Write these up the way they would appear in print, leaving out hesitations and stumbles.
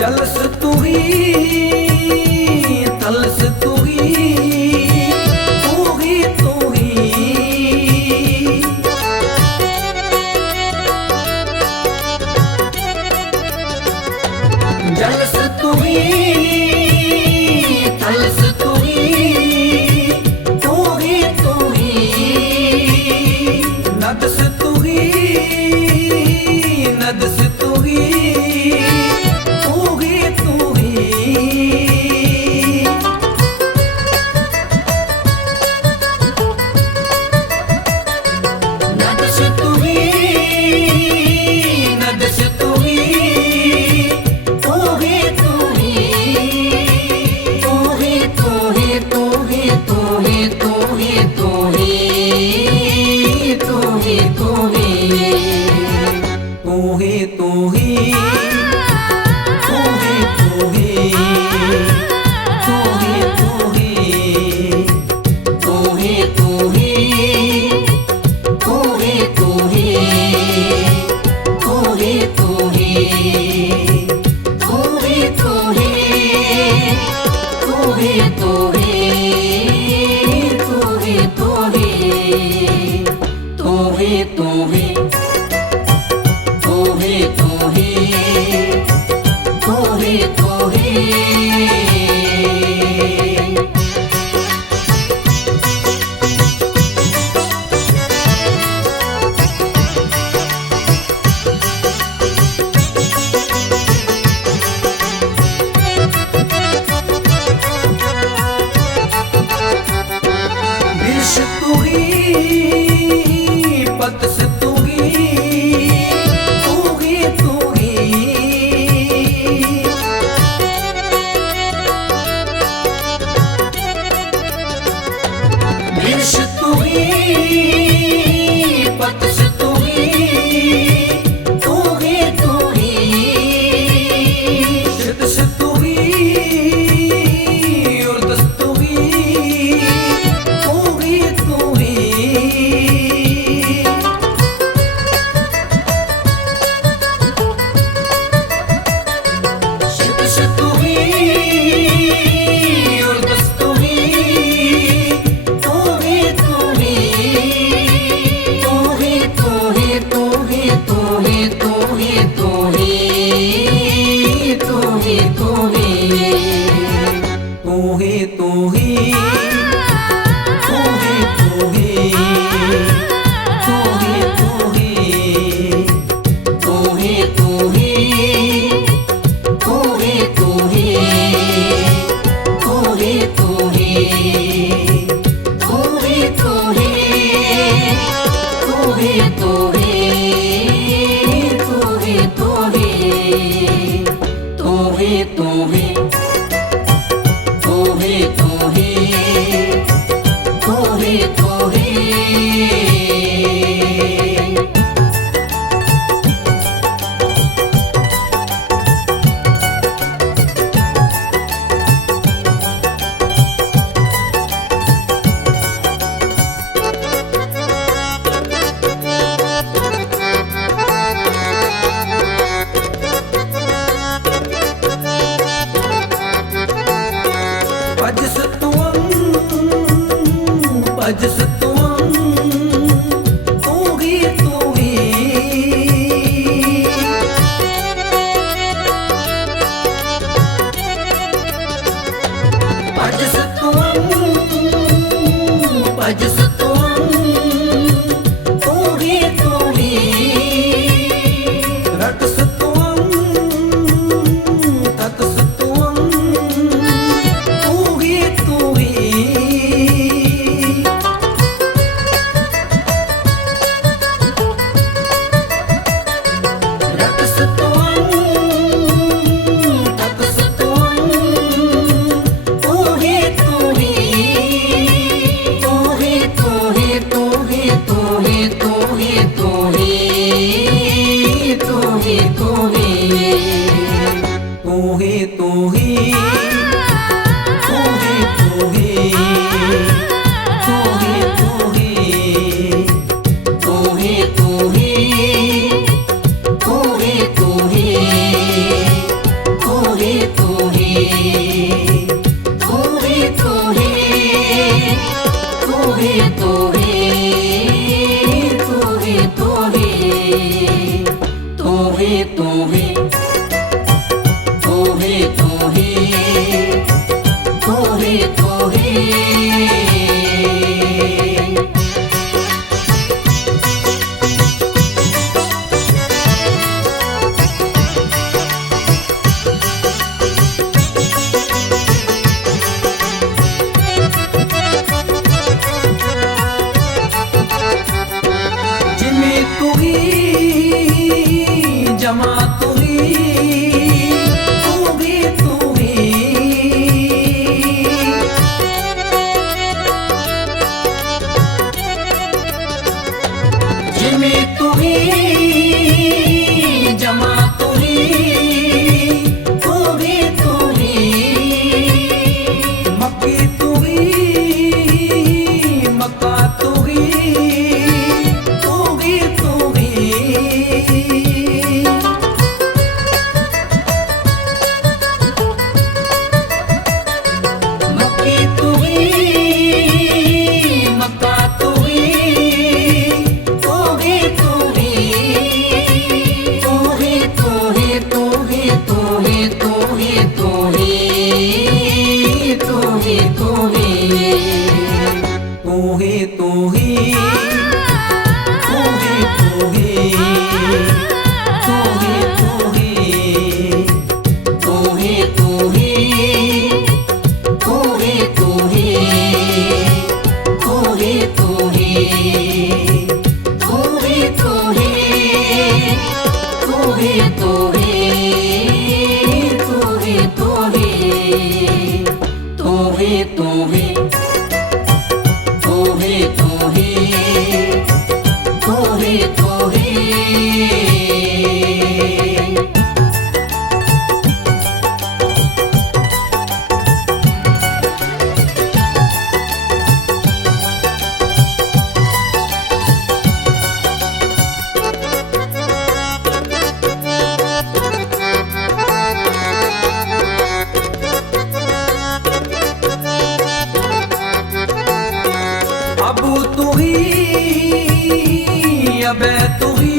Jealous तू ही तलस तू ही तू ही तू ही जलस तू ही तलस तू ही तू ही तू ही नदस तू ही नदस तू ही तू ही तू ही तू ही तू ही तू ही जमा तू ही तू ही जिमी तू ही जमा तू ही तू ही मक्की तू ही मक्का तू ही तू ही अबे तू ही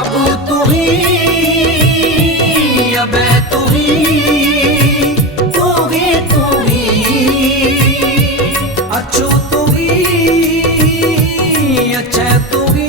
अब तू ही अबे तू ही अच्छो तू ही अच्छे तू ही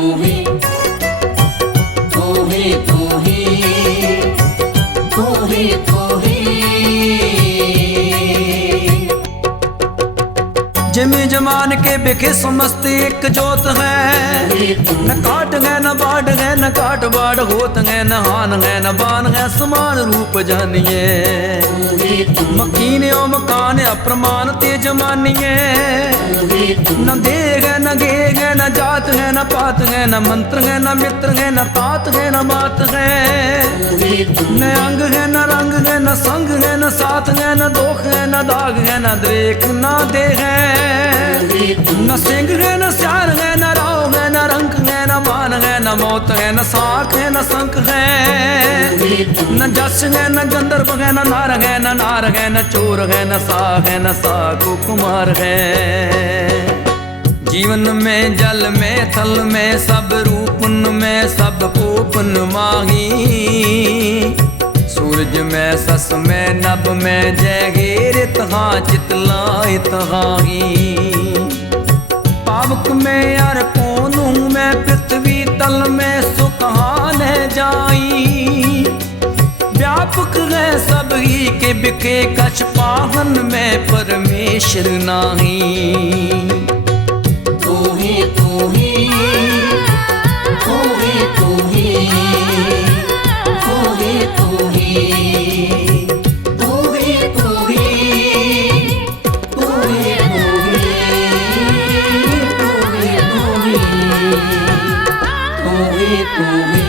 तू ही तू ही तू ही तू ही तू ही जिमी जमान के बिखे समस्त एक जोत है, न काट है न बाट है न काट बाट होत है न हान है न बान है समान रूप जानिए। मकीन ओ मकान अप्रमाण तेज मानिए। न देग है न गेग है न जात है न पात है न मंत्र है न मित्र है न तात है न बात है। न अंग है न रंग है न संग है न साथ है न दोख है न दाग है न द्रेक न दे है। न सिंह है न स्यार है न राव है न रंग है न मान है न मौत है न साख है न संख है। न जस है न गंधर्व है न नार है न नार है न चोर है न सा है न साको कुमार है। जीवन में जल में थल में सब रूपन में सब कोपन माही। सूरज में सस में नभ में जय घेर तहा चितला तहाही। पावक में यार कोनू में पृथ्वी तल में सुकहान है जाई। व्यापक है सब ही के बिखे कछ पाहन में परमेश्वर नाही। तू ही तू ही तू ही तू ही तू ही तू ही तू ही तू ही तू ही तू ही तू ही तू ही